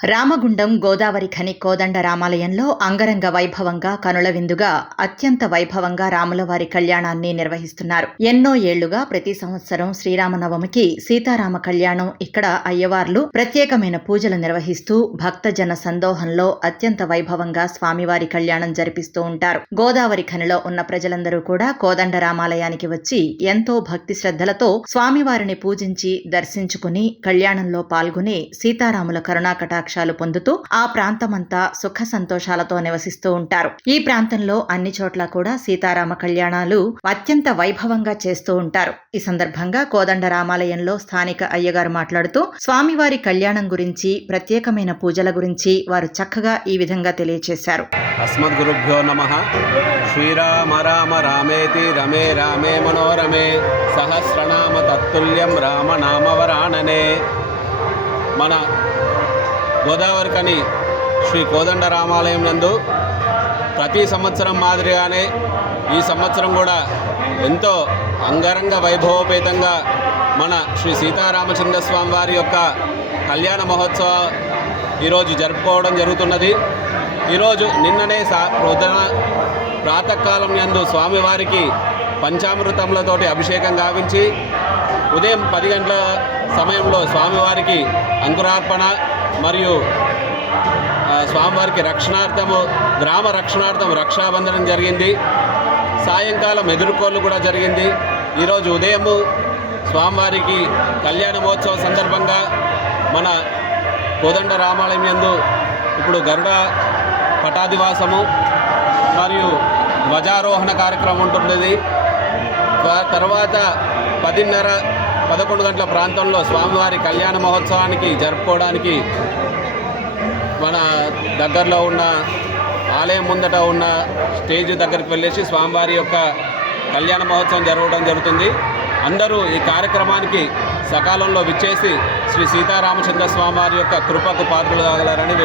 రామగుండం గోదావరి ఖని కోదండ రామాలయంలో అంగరంగ వైభవంగా కనుల విందుగా అత్యంత వైభవంగా రాములవారి కళ్యాణాన్ని నిర్వహిస్తున్నారు. ఎన్నో ఏళ్లుగా ప్రతి సంవత్సరం శ్రీరామనవమికి సీతారామ కళ్యాణం ఇక్కడ అయ్యవార్లు ప్రత్యేకమైన పూజలు నిర్వహిస్తూ భక్తజన సందోహంలో అత్యంత వైభవంగా స్వామివారి కళ్యాణం జరిపిస్తూ ఉంటారు. గోదావరి ఖనిలో ఉన్న ప్రజలందరూ కూడా కోదండ రామాలయానికి వచ్చి ఎంతో భక్తి శ్రద్ధలతో స్వామివారిని పూజించి దర్శించుకుని కళ్యాణంలో పాల్గొని సీతారాముల కరుణాకటాక్ష పొందుతూ ఆ ప్రాంతమంతా సుఖ సంతోషాలతో నివసిస్తూ ఉంటారు. ఈ ప్రాంతంలో అన్ని చోట్ల కూడా సీతారామ కళ్యాణాలు అత్యంత వైభవంగా చేస్తూ ఉంటారు. ఈ సందర్భంగా కోదండ రామాలయంలో స్థానిక అయ్యగారు మాట్లాడుతూ స్వామివారి కళ్యాణం గురించి, ప్రత్యేకమైన పూజల గురించి వారు చక్కగా ఈ విధంగా తెలియజేశారు. అస్మద్గురుభ్యో నమః. శ్రీరామ రామ రామేతి రమే రామే మనోరమే సహస్రనామ తత్తుల్యం రామ నామవరాణనే. మన గోదావరి ఖని శ్రీ కోదండ రామాలయం నందు ప్రతి సంవత్సరం మాదిరిగానే ఈ సంవత్సరం కూడా ఎంతో అంగరంగ వైభవోపేతంగా మన శ్రీ సీతారామచంద్ర స్వామి వారి యొక్క కళ్యాణ మహోత్సవం ఈరోజు జరుపుకోవడం జరుగుతున్నది. ఈరోజు నిన్ననే ప్రాతకాలం యందు స్వామివారికి పంచామృతములతోటి అభిషేకం గావించి ఉదయం 10 గంటల సమయంలో స్వామివారికి అంకురార్పణ మరియు స్వామివారికి రక్షణార్థము, గ్రామ రక్షణార్థం రక్షాబంధనం జరిగింది. సాయంకాలం ఎదుర్కోళ్ళు కూడా జరిగింది. ఈరోజు ఉదయము స్వామివారికి కళ్యాణ మహోత్సవం సందర్భంగా మన కోదండ రామాలయం యందు ఇప్పుడు గరుడ పటాదివాసము మరియు ధ్వజారోహణ కార్యక్రమం ఉంటున్నది. తర్వాత 10:30-11 గంటల ప్రాంతంలో స్వామివారి కళ్యాణ మహోత్సవానికి జరుపుకోవడానికి మన దగ్గరలో ఉన్న ఆలయం ముందట ఉన్న స్టేజ్ దగ్గరికి వెళ్ళేసి స్వామివారి యొక్క కళ్యాణ మహోత్సవం జరగడం జరుగుతుంది. అందరూ ఈ కార్యక్రమానికి సకాలంలో విచ్చేసి శ్రీ సీతారామచంద్ర స్వామివారి యొక్క కృపకు పాత్రలు కాగలరని